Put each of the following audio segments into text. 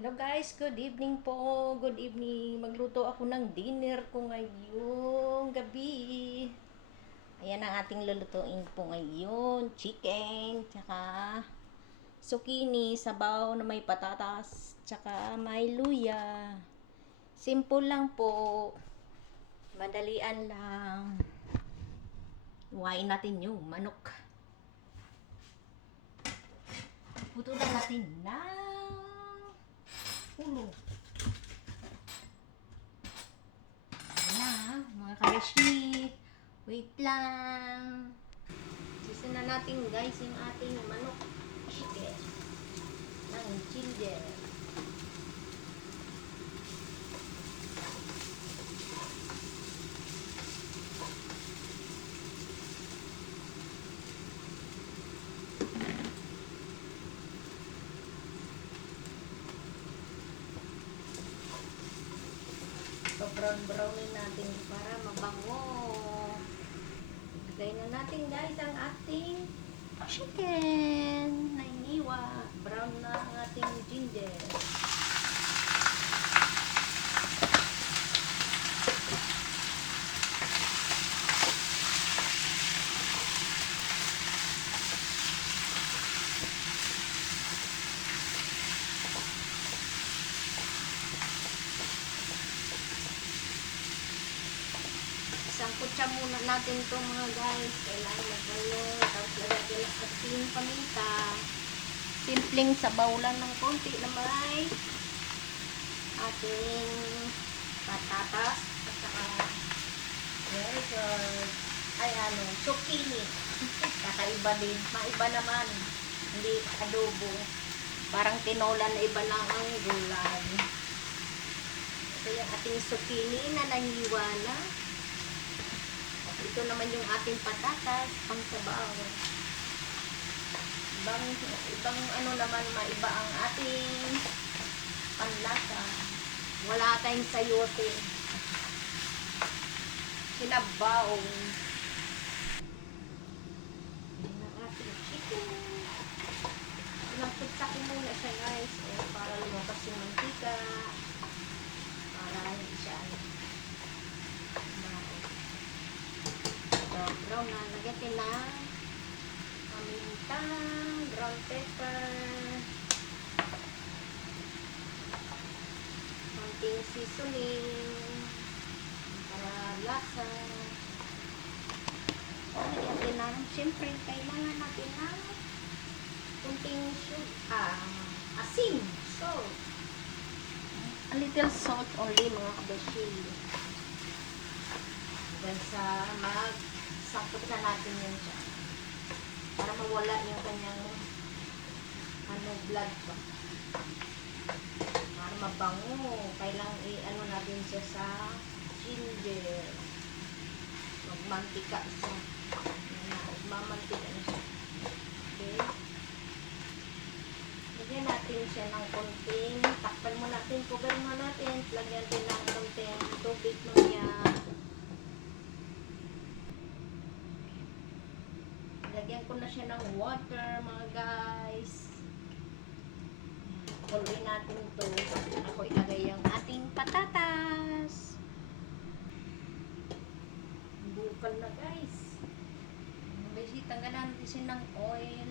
Hello guys, good evening po. Good evening. Magluto ako ng dinner ko ngayong gabi. Ayan ang ating lulutuin po ngayon. Chicken, tsaka zucchini, sabaw na may patatas, tsaka may luya. Simple lang po. Madalian lang. Iwain natin yung manok. Putulan natin ng ulo. Na, mga kareshi. Wait lang. Sisa na natin guys yung ating manok chicken ng ginger. So brown-brownin natin para mabango. Ilagay na natin guys ang ating chicken na iniwa. Brown na ang ating ginger. Isang kutsa muna natin ito mga guys. Kailangan magalo. Tapos lagyan ng ating paminta. Simpleng sabaw lang ng konti na may ating patatas. At saka very good. Ay zucchini. Kakaiba din. Maiba naman. Hindi adobo. Parang tinola na iba lang ang gulay. Ito yung ating zucchini na nangiwa na. Ito naman yung ating patatas, pang sabaw. Ibang ano naman, maiba ang ating panlasa. Wala tayong sayote. Sinabaw. Yan ang ating chicken. Pinagpitsa ko muna siya guys. Para lumabas yung mantika. Para hindi siya brown na. Lagyan na paminta, brown pepper, konting seasoning para lasa. Lagyan na, siyempre kailangan natin na konting asin, salt. A little salt only mga kabeshi. Hanggang sa sakot na natin yun siya. Para mawala yung kanyang blood pa. Para mabango. Kailangan i-ano natin siya sa ginger. Magmantika siya. Magmamantika na siya. Okay. Lagyan natin siya ng konting. Takpan mo natin. Cover mo natin. Lagyan din ng konting tubig mamaya. Lagyan ko na siya ng water mga guys. Kuloy natin ito. Ako ilagay ang ating patatas. Bukal na guys. Basi tanggalan natin siya ng oil.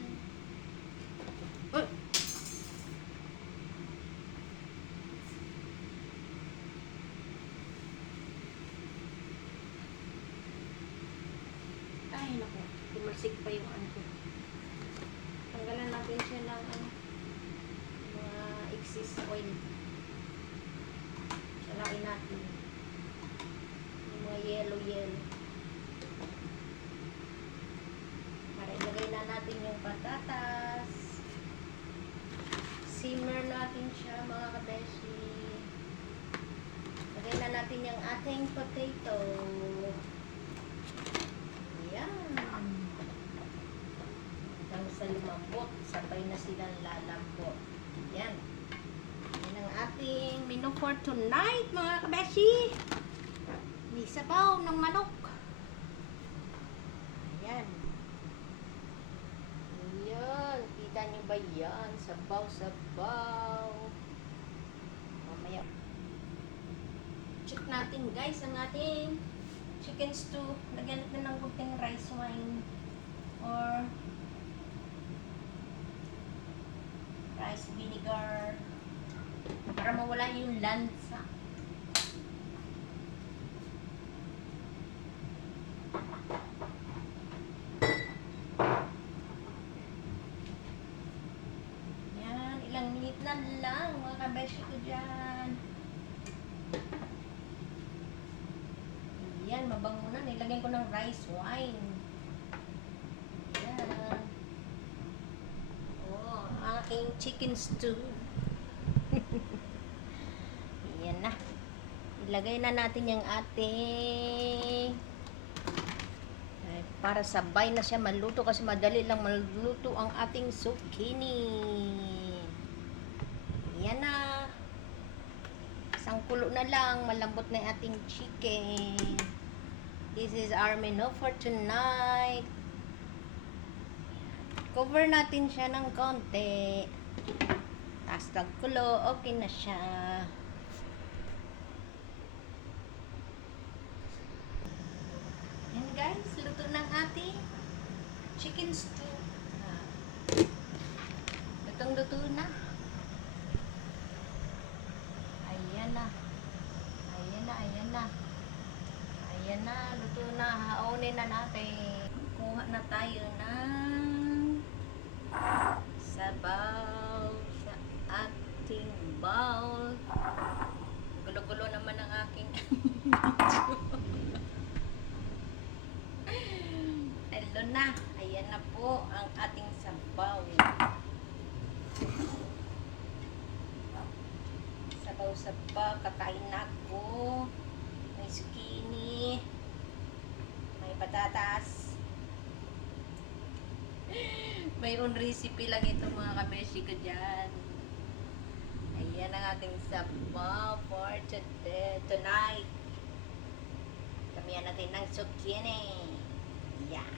Ay naku. Tumalsik pa yung ano ko. Tanggalan natin siya ng mga excess oil. Salain natin. Yung mga yellow. Para ilagay na natin yung patatas. Simmer natin siya mga kabeshi. Lagay na natin yung ating potato. Sa lumambot, sabay na silang lalambot. Yan. Yan ang ating menu for tonight, mga kabeshi. May sabaw ng manok. Ayan. Ayan. Kita niyo ba yan? Sabaw. natin guys ang ating chicken stew. Lagyan natin ng kunting rice wine or rice vinegar para mawala yung lansa. Yan, ilang minute na lang mga kabeshi ko dyan. Yan, mabango na. Nilagyan ko ng rice wine. Yan. Oh, aking chicken stew. Yan na. Ilagay na natin yung ating para sabay na siya maluto kasi madali lang maluto ang ating zucchini. Yan na. Isang kulo na lang, malambot na yung ating chicken. This is our menu for tonight. Cover natin siya ng konti. Tapos tagkulo, okay na siya. Yan guys, luto ng ating chicken stew. Lutong-luto na. Ayan na. Ayan na, ayan na. Ayan na, luto na. Haonin na natin. Kuha na tayo ng sabaw sa ating bowl. Gulo-gulo naman ang aking hello na. Ayan na po ang ating sabaw. Sabaw-sabaw. Kakain na ako. May zucchini. May patatas. May own recipe lang ito mga kabeshi ko dyan. Ayan ang ating sabaw for tonight. Kamihan natin ng zucchini. Ayan.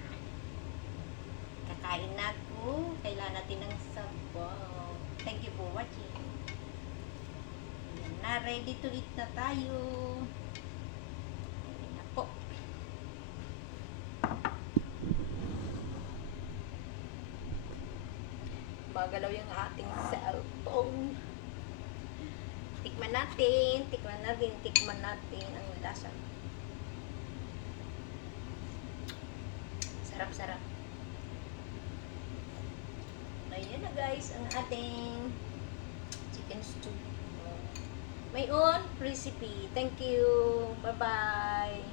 Kakain na ako. Kailangan natin ng sabaw. Thank you for watching. Ayan na. Ready to eat na tayo. Ayan na po. Magalaw yung ating cellphone. Tikman natin. Tikman natin. Tikman natin ang lasa. Sarap-sarap. Ayan na guys ang ating chicken stew. May own recipe. Thank you. Bye-bye.